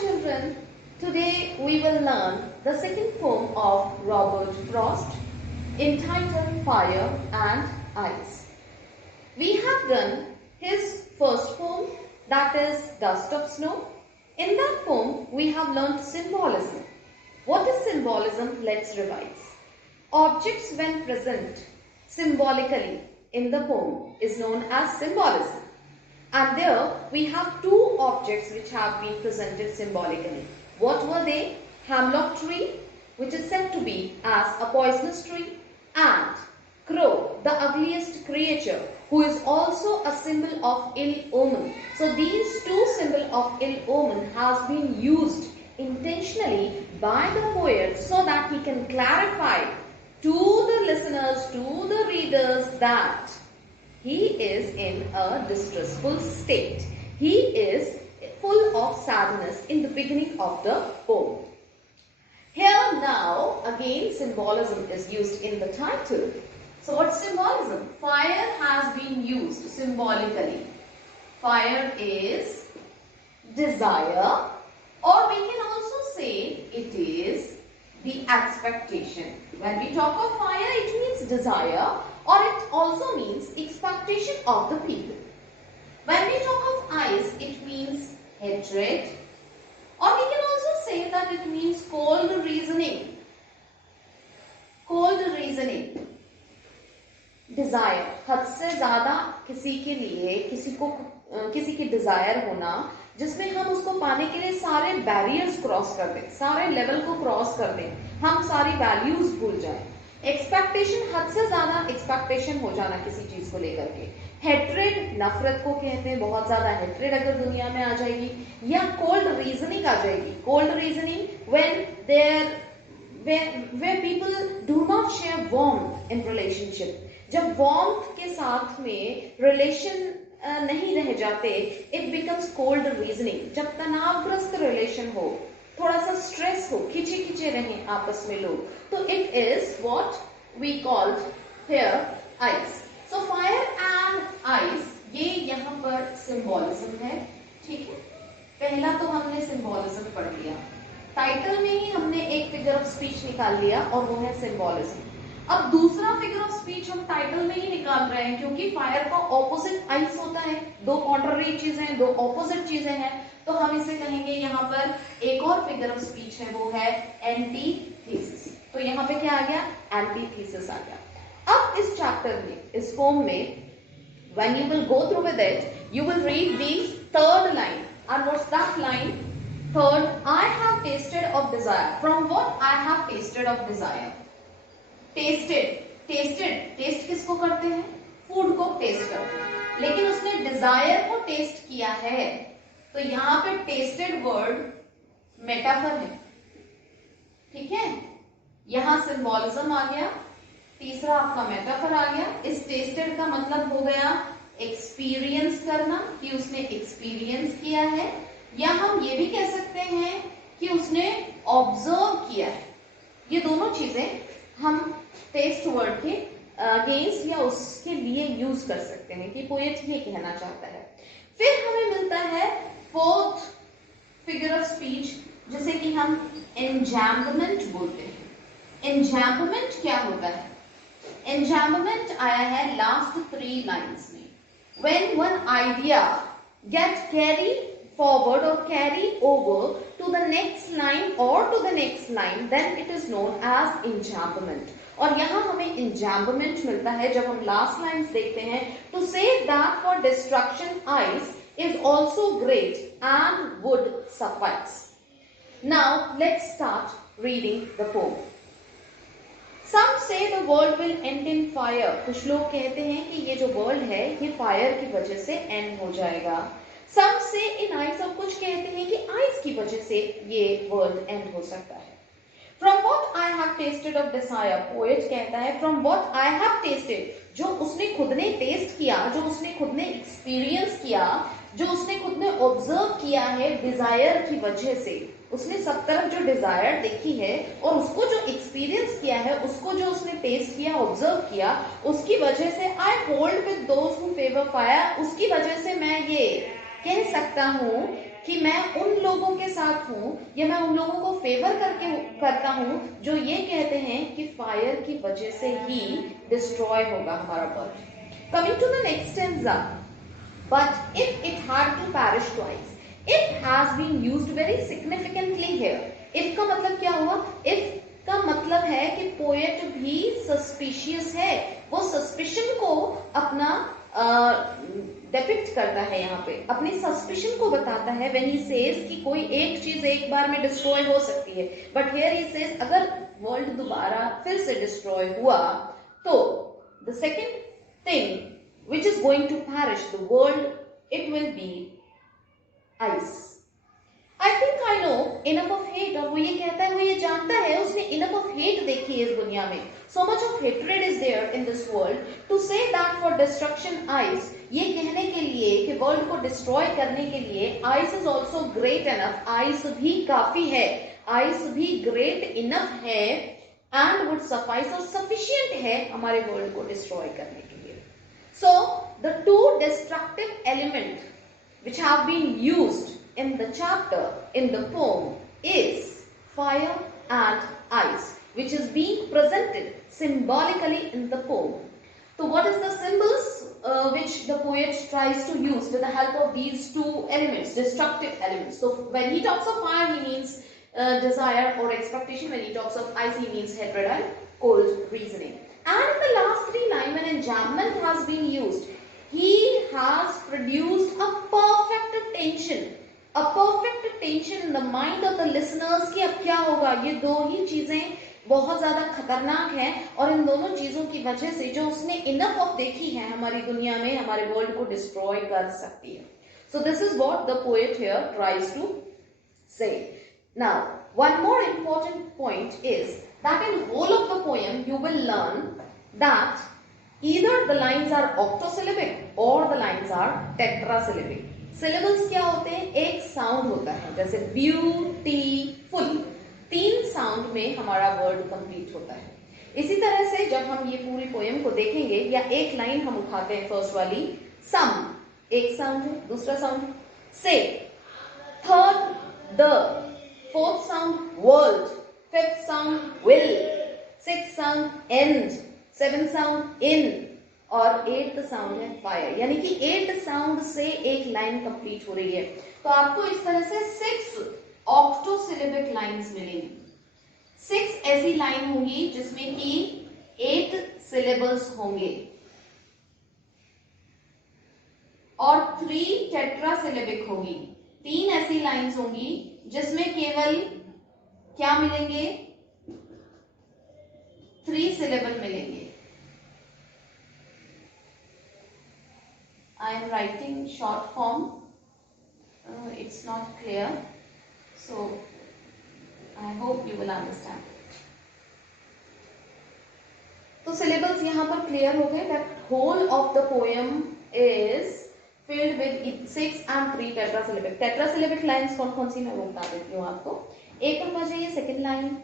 children, today we will learn the second poem of Robert Frost entitled Fire and Ice. We have done his first poem, that is Dust of Snow. In that poem we have learnt symbolism. What is symbolism? Let's revise. Objects when present symbolically in the poem is known as symbolism. And there we have two objects which have been presented symbolically. What were they? Hemlock tree, which is said to be as a poisonous tree, and crow, the ugliest creature, who is also a symbol of ill omen. So these two symbols of ill omen has been used intentionally by the poet so that he can clarify to the listeners, to the readers, that he is in a distressful state. He is full of sadness in the beginning of the poem. Here now again symbolism is used in the title. So what's symbolism? Fire has been used symbolically. Fire is desire, or we can also say it is the expectation. When we talk of fire, it means desire, or it also means expectation of the people. When we talk of ice, it means hatred, or we can also say that it means cold reasoning. Cold reasoning. Desire, हद से ज़्यादा किसी के लिए किसी की Dzire होना, जिसमें हम उसको पाने के लिए सारे बैरियर्स क्रॉस कर दें, सारे लेवल को क्रॉस कर दें, हम सारी वैल्यूज भूल जाएं. एक्सपेक्टेशन, हद से ज्यादा एक्सपेक्टेशन हो जाना किसी चीज को लेकर के. हेट्रेड, नफरत को कहते हैं. बहुत ज्यादा हेट्रेड अगर दुनिया में आ जाएगी, या कोल्ड रीजनिंग आ जाएगी. Cold reasoning where people do not share warmth in relationship. जब warmth के साथ में relation नहीं रह जाते, it becomes cold reasoning. जब तनावग्रस्त रिलेशन हो, थोड़ा सा स्ट्रेस हो, खिंचे खिंचे रहें आपस में लोग, तो it is what we called here ice. So fire and ice, ये यहाँ पर symbolism है. ठीक है, पहला तो हमने symbolism पढ़ लिया. टाइटल में ही हमने एक फिगर ऑफ स्पीच निकाल लिया और वो है सिंबोलिज्म. अब दूसरा फिगर ऑफ स्पीच हम टाइटल में ही निकाल रहे हैं, क्योंकि फायर का ऑपोजिट आइस होता है. दो कॉन्ट्ररी चीजें, दो ऑपोजिट चीजें हैं, तो हम इसे कहेंगे यहाँ पर एक और फिगर ऑफ स्पीच है, वो है एंटीथेसिस. तो यहाँ पे क्या आ गया? एंटीथेसिस आ गया. अब इस चैप्टर में, इस पोम में, when you will go through with it, you will read the third line. And what's that line? Third, I have tasted of desire. From what I have tasted of desire? Test किसको करते हैं? Food को test करते हैं, लेकिन उसने Dzire को test किया है. तो यहाँ पे टेस्टेड वर्ड मेटाफर है. ठीक है, यहाँ सिंबोलिज्म आ गया, तीसरा आपका मेटाफर आ गया. इस टेस्टेड का मतलब हो गया एक्सपीरियंस करना, कि उसने एक्सपीरियंस किया है, या हम ये भी कह सकते हैं कि उसने ऑब्जर्व किया है. ये दोनों चीजें हम टेस्ट वर्ड के अगेंस्ट या उसके लिए यूज कर सकते हैं कि पोएट ये कहना चाहता है. फिर हमें मिलता है फोर्थ फिगर ऑफ स्पीच, जिसे कि हम एन्जैम्बमेंट बोलते हैं. एन्जैम्बमेंट क्या होता है? एन्जैम्बमेंट आया है लास्ट 3 लाइन्स में. When one idea get carry forward or carry over to the next line or to the next line, then it is known as enjambment. और यहाँ हमें enjambment मिलता है जब हम last lines देखते हैं. To say that for destruction ice is also great and would suffice. Now let's start reading the poem. Some say the world will end in fire. कुछ लोग कहते हैं कि ये जो वर्ल्ड है ये फायर की वजह से एंड हो जाएगा. Some say in ice, और कुछ कहते हैं कि आइस की वजह से ये वर्ल्ड एंड हो सकता है. From what I have tasted of desire, poet कहता है from what I have tasted, जो उसने खुद ने टेस्ट किया, जो उसने खुद ने एक्सपीरियंस किया, जो उसने खुद ने ऑब्जर्व किया है डिजायर की वजह से. उसने सब तरफ जो डिजायर देखी है और उसको जो एक्सपीरियंस किया है, उसको जो उसने टेस्ट किया, ऑब्जर्व किया, उसकी वजह से I hold with those who favor fire, उसकी वजह से मैं ये कह सकता हूं कि मैं उन लोगों के साथ हूं या मैं उन लोगों को फेवर करता हूं जो ये कहते हैं कि फायर की वजह से ही डिस्ट्रॉय होगा हमारा world. Coming to the next stanza, but if it had to perish twice, it has been used very significantly here. If का मतलब क्या हुआ? If का मतलब है कि पोएट भी सस्पिशियस है, वो सस्पिशन को अपना डिपिक्ट करता है, यहाँ पे अपनी सस्पिशन को बताता है व्हेन ही सेज कि कोई एक चीज एक बार में डिस्ट्रॉय हो सकती है, बट हियर ही सेज अगर वर्ल्ड दोबारा फिर से डिस्ट्रॉय हुआ तो the second thing which is going to perish the world, it will be ice. I think I know enough of hate, और वो ये कहता है, वो ये जानता है, उसने enough of hate देखी है इस दुनिया में, so much of hatred is there in this world to say that for destruction ice, ये कहने के लिए कि वर्ल्ड को डिस्ट्रॉय करने के लिए ice is also great enough, ice भी काफी है, ice भी great enough है and would suffice और sufficient है हमारे वर्ल्ड को डिस्ट्रॉय करने के लिए. So the two destructive elements which have been used in the chapter, in the poem, is fire and ice, which is being presented symbolically in the poem. So what is the symbols which the poet tries to use with the help of these two elements, destructive elements? So when he talks of fire, he means desire or expectation. When he talks of ice, he means hatred and cold reasoning. And in the last three lines, when enjambment has been used, he has produced a perfect tension in the mind of the listeners कि अब क्या होगा. ये दो ही चीजें बहुत ज्यादा खतरनाक हैं और इन दोनों चीजों की वजह से जो उसने इनफ ऑफ देखी है हमारी दुनिया में, हमारे वर्ल्ड को डिस्ट्रॉय कर सकती है. So this is what the poet here tries to say. Now, one more important point is that in whole of the poem you will learn that either the lines are octosyllabic or the lines are tetrasyllabic. Syllables क्या होते हैं? एक sound होता है, जैसे beautiful, 3 sound में हमारा word complete होता है. इसी तरह से जब हम ये पूरी पोएम को देखेंगे या एक लाइन हम उठाते हैं, फर्स्ट वाली सम, एक साउंड है, दूसरा साउंड से, third the, fourth sound world, fifth sound will, sixth sound and, seventh sound in और एट्थ साउंड है फायर. यानी कि 8 साउंड से एक लाइन कंप्लीट हो रही है. तो आपको इस तरह से 6 ऑक्टोसिलेबिक लाइंस मिलेंगी. 6 ऐसी लाइन होंगी जिसमें कि 8 सिलेबल्स होंगे और 3 टेट्रासिलेबिक होगी. 3 ऐसी लाइंस होंगी जिसमें केवल क्या मिलेंगे? 3 सिलेबल मिलेंगे. I am writing short form. It's not clear, so I hope you will understand. तो syllables यहाँ पर clear हो गए. That whole of the poem is filled with 6 and 3 tetrasyllabic. Tetrasyllabic lines कौन कौन सी मैं वो बता देती हूँ आपको. एक नंबर चाहिए second line,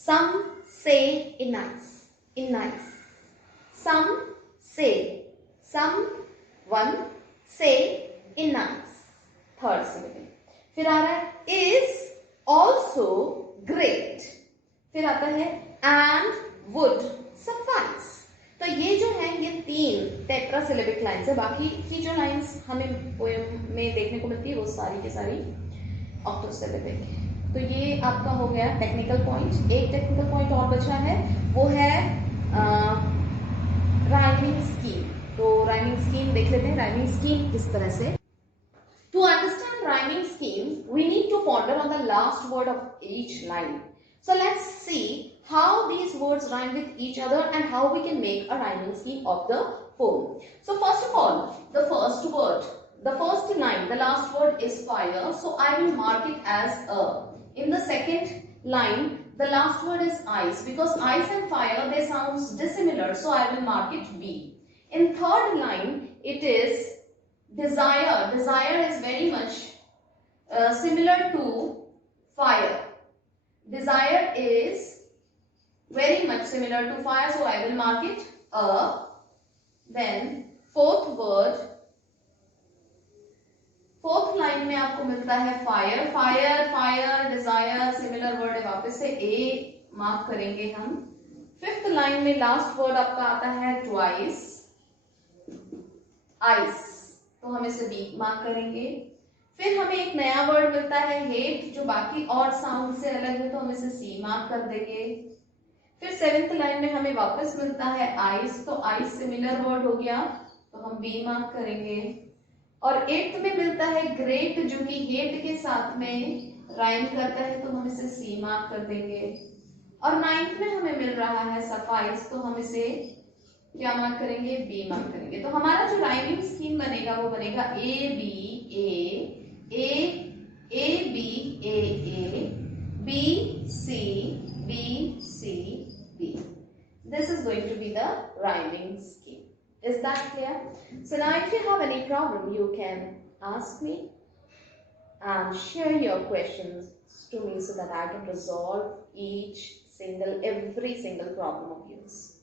some say in nice. Some say, one say in nice, third syllable. फिर आ रहा है is also great. फिर आता है and would suffice. तो ये जो है ये 3 टेट्रासिलेबिक लाइंस है. बाकी की जो लाइंस हमें पोएम में देखने को मिलती है वो सारी की सारी ऑक्टोसिलेबिक है. तो ये आपका हो गया टेक्निकल पॉइंट. एक टेक्निकल पॉइंट और बचा है, वो है राइमिंग स्कीम. तो राइमिंग स्कीम देख लेते हैं. राइमिंग स्कीम किस तरह से. To understand rhyming scheme we need to ponder on the last word of each line. So let's see how these words rhyme with each other and how we can make a rhyming scheme of the poem. So first of all, the first word, the first line, the last word is fire. So I will mark it as a. In the second line, the last word is ice because ice and fire, they sound dissimilar. So I will mark it B. In third line, it is desire. Desire is very much similar to fire. Desire is very much similar to fire, so I will mark it a. Then fourth fourth line में आपको मिलता है fire, fire fire desire similar word है, वापस से A mark करेंगे हम। Fifth line में लास्ट वर्ड आपका आता है ट्वाइस, आइस, तो हम इसे बी मार्क करेंगे। फिर हमें एक नया वर्ड मिलता है हेट, जो बाकी और साउंड से अलग है, तो हम इसे सी मार्क कर देंगे। फिर सेवेंथ लाइन में हमें वापस मिलता है आइस, तो आइस सिमिलर वर्ड हो गया, तो हम बी मार्क करेंगे। और एट्थ में मिलता है ग्रेट, जो कि हेट के साथ में राइम करता है, तो हम इसे सी मार्क कर देंगे। और नाइन्थ में हमें मिल रहा है सफाइस, तो हम इसे क्या मार्क करेंगे, बी मार्क करेंगे। तो हमारा जो राइमिंग स्कीम बनेगा वो बनेगा A B A B A B C B. This is going to be the rhyming scheme. Is that clear? So now if you have any problem, you can ask me and share your questions to me so that I can resolve every single problem of yours.